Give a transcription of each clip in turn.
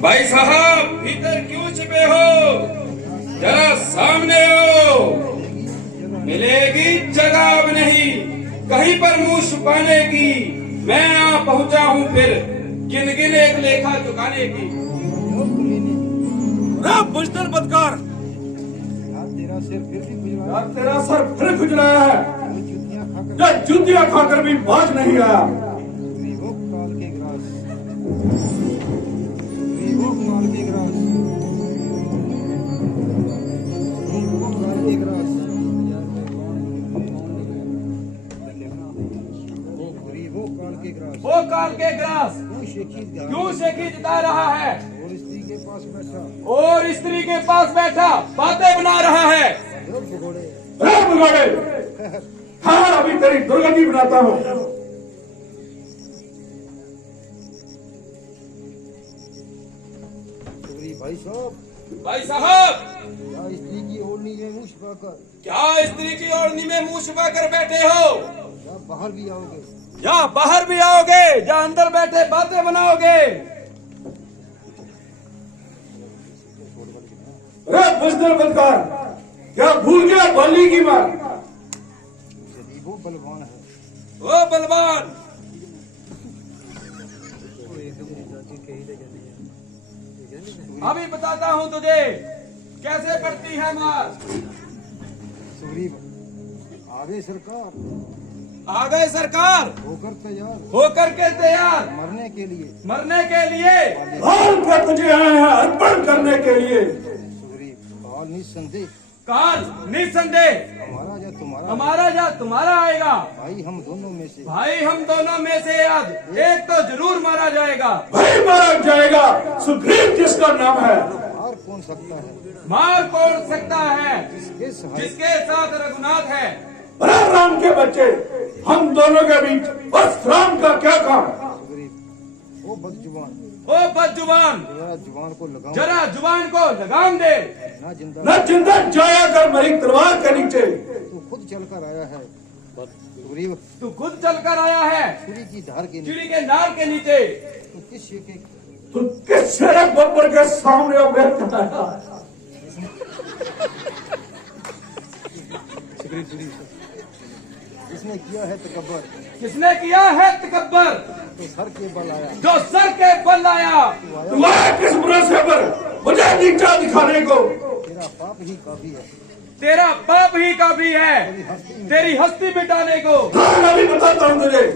भाई साहब भीतर क्यों छिपे हो, जरा सामने आओ। मिलेगी जगह अब नहीं कहीं पर मुंह छुपाने की। मैं आ पहुंचा हूं फिर गिन गिन एक लेखा चुकाने की। बुजदल बदकार, तेरा सर फिर खुजलाया है। या जूतियां खाकर भी बाज नहीं आया। वो काल के ग्रास क्यों शेखी जता रहा है, और स्त्री के पास बैठा बातें बना रहा है। भगोड़े, हाँ अभी तेरी दुर्गति बनाता हूँ। भाई साहब क्या स्त्री की ओढ़नी में मुंह छुपाकर, क्या स्त्री की ओढ़नी में मुंह छुपाकर बैठे हो, या बाहर भी आओगे? या बाहर भी आओगे, या अंदर बैठे बातें बनाओगे। बुजदल बदकार, क्या भूल गया बली की मार? यदि वो बलवान है, ओ बलवान, अभी बताता हूँ तुझे कैसे पड़ती है मार। सुग्रीव आगे सरकार, आ गए सरकार, होकर तैयार, होकर के तैयार मरने के लिए। मरने के लिए। हाल कर तुझे आए हैं अर्पण करने के लिए। सुग्रीव काल निस्संदेह, काल निस्संदेह हमारा या तुम्हारा आएगा। भाई हम दोनों में से, भाई हम दोनों में से आज एक तो जरूर मारा जाएगा। भाई मारा जाएगा सुग्रीव जिसका नाम है। मार कौन सकता है, मार कौन सकता है जिसके सहाय जिसके साथ रघुनाथ है। राम के बच्चे, हम दोनों के बीच बस राम का क्या काम? सुग्रीव वो बदजुबान, ओ बदजुबान, जरा जुबान को लगाम, जरा जुबान को लगाम दे। ना जिंदा न जिंदा जाया कर मरी तलवार के नीचे। तू खुद चलकर आया है। सुग्रीव तू खुद चलकर आया है छुरी की धार के नीचे, चिड़ी के नार के नीचे। तू किस के तू किस शेर बब्बर के सामने बैठा है? इसने किया है तकब्बर, किसने किया है तकब्बर, तो सर के बल आया। जो सर के बल आया। तुम्हारे किस भरोसे पर मुझे नीचा दिखाने को? तेरा पाप ही काफी है, तेरा पाप ही काफी है तेरी हस्ती मिटाने को। हाँ मैं भी बताता हूँ तुझे।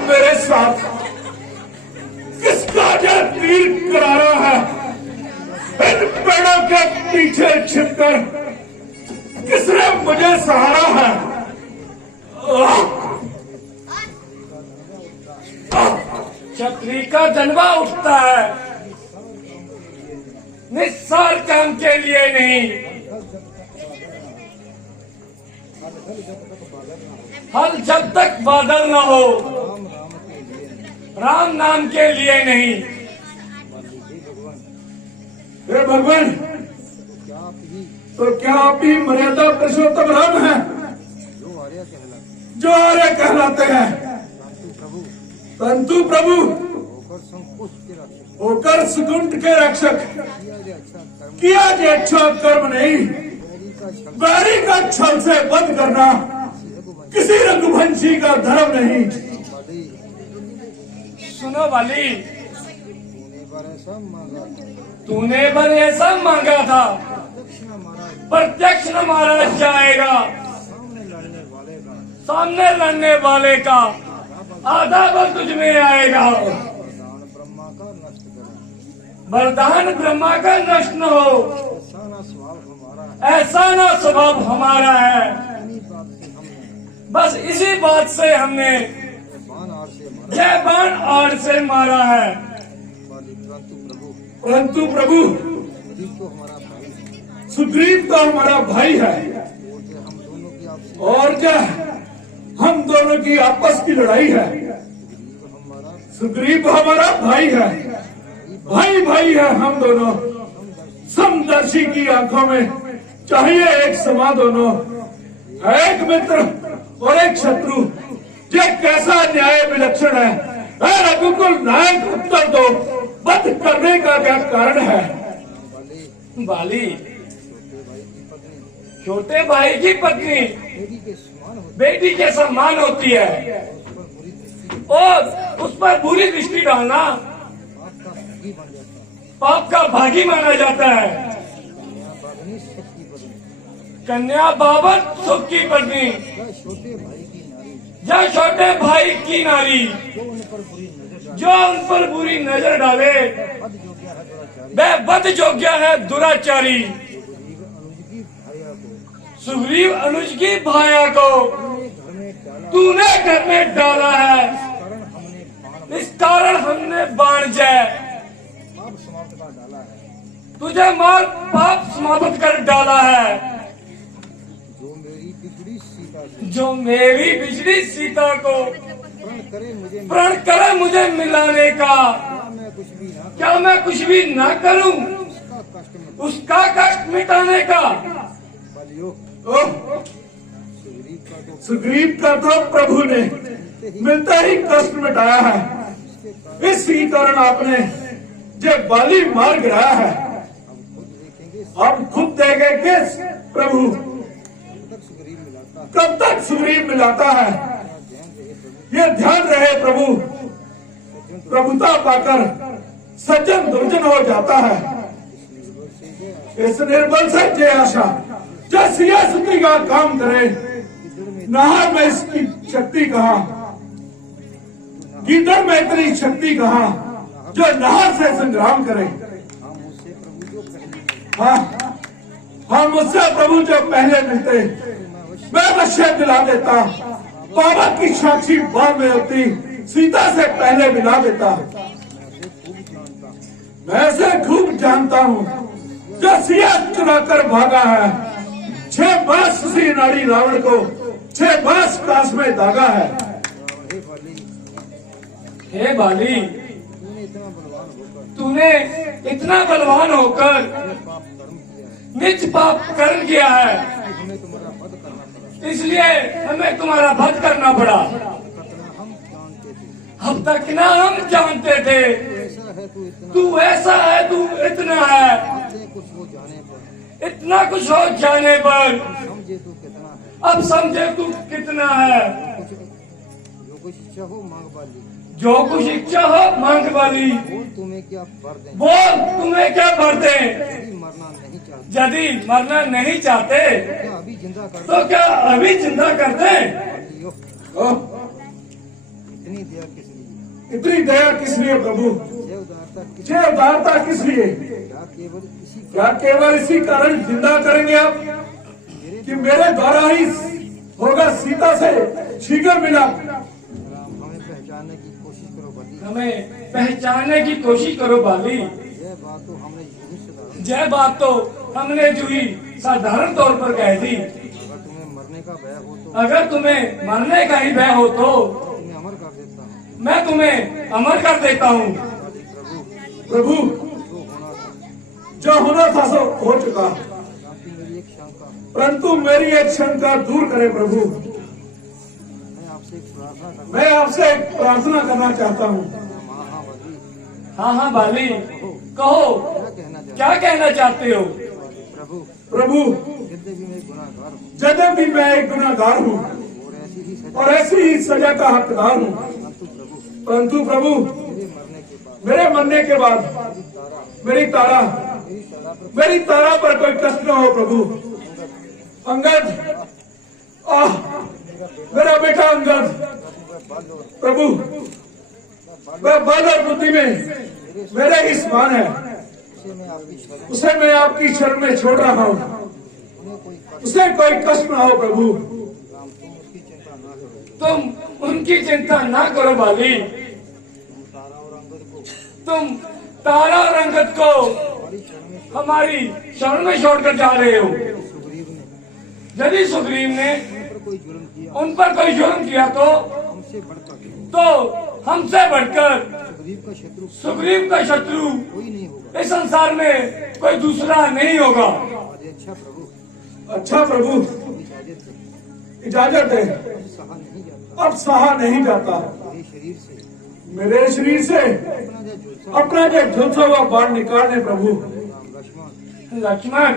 मेरे साथ किसका जो तीर करारा है? इन पेड़ों के पीछे छिपकर किसने मुझे सहारा है? छतरी का जनवा उठता है, निस्सार काम के लिए नहीं, हल जब तक बादल न हो, राम नाम के लिए नहीं। हे भगवान, तो क्या आप ही मर्यादा पुरुषोत्तम राम है, जो आर्य कहलाते हैं? परंतु प्रभु होकर सुकुंठ के रक्षक, किया जो अच्छा कर्म नहीं, बैरी का छल से बंद करना किसी रघुवंशी का धर्म नहीं। सुनो बाली, तूने बार ऐसा मांगा तूने बर ऐसा मांगा था, दक्षिणा महाराज प्रत्यक्ष न मारा जाएगा। सामने लड़ने वाले का सामने लड़ने वाले का आधा बल तुझ में आएगा। वरदान ब्रह्मा का नष्ट करे वरदान ब्रह्मा का नष्ट न हो, ऐसा ना सवाल हमारा ऐसा ना स्वभाव हमारा है। इन्हीं बात से हमने बस इसी बात से हमने बाण आड़ से मारा यह बाण आड़ से मारा है। वाली परंतु परंतु प्रभु प्रभु सुग्रीव तो हमारा भाई है सुग्रीव तो हमारा भाई है और जो हम दोनों की आपसी और क्या हम दोनों की आपस की लड़ाई है। सुग्रीव हमारा सुग्रीव हमारा भाई है, भाई भाई है हम दोनों। समदर्शी की आंखों में चाहिए एक समा दोनों, एक मित्र और एक शत्रु। ये कैसा न्याय विलक्षण है। ऐ रघुकुल नायक उत्तर दो, वध करने का क्या कारण है। वाले बाली, छोटे भाई की पत्नी छोटे भाई की पत्नी बेटी के समान होती बेटी के समान होती है है उस पर बुरी दृष्टि और उस पर बुरी दृष्टि डालना आपका सगी बन जाता है पाप का भागी माना जाता है। यहाँ बागनी शक्ति बनी कन्या बाबत सुख की पत्नी या छोटे भाई की नारी या छोटे भाई की नारी जो उन पर बुरी नजर डाले जो उन पर बुरी नजर डाले पद जो क्या है दुराचारी वह वध योग्य है दुराचारी। सुग्रीव अनुज की भाया को सुग्रीव अनुज की भाया को अपने घर में डाला तूने घर में डाला है। कारण हमने बाण इस कारण हमने बाण जय पाप समाप्त कर डाला है तुझे मार पाप समाप्त कर डाला है। जो मेरी बिगड़ी सीता से जो मेरी बिजली सीता को प्रण करे मुझे मिलाने का क्या मैं कुछ भी ना क्या मैं कुछ भी ना करूं उसका कष्ट में उसका कष्ट मिटाने का। बलियो ओह, सुग्रीव का तो सुग्रीव का तो प्रभु ने मिलते ही कष्ट मिटाया है। इसी कारण आपने जो बाली मार गिराया है। अब खुद देखेंगे अब खुद देखेंगे प्रभु तक सुग्रीव मिलाता कब तक सुग्रीव मिलाता है। ध्यान रहे प्रभु ये ध्यान रहे प्रभु, प्रभुता पाकर सज्जन दुर्जन हो जाता है। इस निर्बल से जय आशा जो सिया सुती का काम करे, नाहर में इसकी शक्ति कहाँ, गीदड़ में इतनी शक्ति कहाँ जो नाहर से संग्राम करे। हम उससे प्रभु जो पहले हाँ, हम उससे प्रभु जो पहले मिलते मैं अवश्य दिला देता। बाबा की साक्षी बार में होती सीता से पहले मिला देता। मैं इसे खूब जानता हूँ जो सिया चुरा कर भागा है। 6 बांस सी नाड़ी रावण को 6 बांस काश में दागा है। हे बलि हे बाली, तूने इतना बलवान होकर तूने इतना बलवान होकर ये पाप कर्म किया है निज पाप कर्म किया है, इसलिए हमें तुम्हारा वध करना पड़ा इसलिए हमें तुम्हारा वध करना पड़ा। कतना हम जानते थे अब तक ना हम जानते थे तू ऐसा है तू तू ऐसा है, तू इतना इतना है। बातें कुछ हो जाने पर इतना कुछ हो जाने पर समझे तू कितना है अब समझे तू कितना है। कुछ जो कुछ इच्छा हो मांग वाली जो कुछ इच्छा हो मांग वाली बोल तुम्हें क्या भर दें बोल तुम्हें क्या भर दे। यदि मरना नहीं चाहते यदि मरना नहीं चाहते क्या अभी जिंदा कर तो क्या अभी चिंता करते। लियो ओह, इतनी दया किस लिए इतनी दया किस लिए प्रभु, जय उदारता किस ये उदारता किस लिए। क्या केवल इसी क्या केवल इसी कारण जिंदा करेंगे आप कि मेरे द्वारा ही होगा सीता से शीघ्र मिला। हमें पहचानने की कोशिश करो बली हमें पहचानने की कोशिश करो बाली। यह बात तो हमने यूं ही सुधारी यह बात तो हमने जो ही साधारण तौर पर कह दी। अगर तुम्हें मरने का भय हो तो अगर तुम्हें मरने का ही भय हो तो तुम्हें अमर कर देता हूँ मैं तुम्हें अमर कर देता हूँ। प्रभु प्रभु जो होना था जो होना था सो हो चुका, ताकि मेरी एक शंका परंतु मेरी एक शंका दूर करे प्रभु। मैं आपसे एक प्रार्थना करता मैं आपसे एक प्रार्थना करना चाहता हूँ। हूँ हाँ हाँ बली हाँ हाँ बाली, कहो क्या कहना चाहते क्या कहना चाहते हो। प्रभु प्रभु यद्यपि मैं गुनाहगार हूँ जब भी मैं एक गुनाहगार हूँ और ऐसी ही सजा और ऐसी ही सजा का हकदार हूँ, परंतु प्रभु परंतु प्रभु मेरे मरने के बाद मेरी तारा पर कोई कष्ट न हो प्रभु। अंगद, मेरा बेटा अंगद प्रभु, वह बल और बुद्धि में मेरे ही समान है, उसे मैं आपकी शरण में छोड़ रहा हूँ, उसे कोई कष्ट न हो प्रभु। तुम उनकी चिंता ना करो बाली, तुम तारा और अंगद को हमारी शरण में छोड़कर जा रहे हो। यदि सुग्रीव ने उन पर कोई जुर्म किया तो हमसे बढ़कर सुग्रीव का शत्रु इस संसार में कोई दूसरा नहीं होगा। अच्छा प्रभु, इजाजत है, अब सहा नहीं जाता। मेरे शरीर से अपना जो झुलसा हुआ बाण निकालने प्रभु। लक्ष्मण,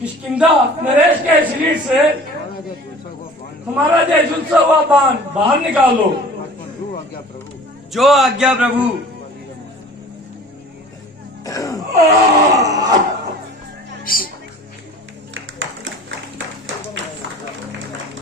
किष्किंधा नरेश के शरीर से हमारा जो झुलसा हुआ बाण बाहर निकालो। जो आज्ञा प्रभु।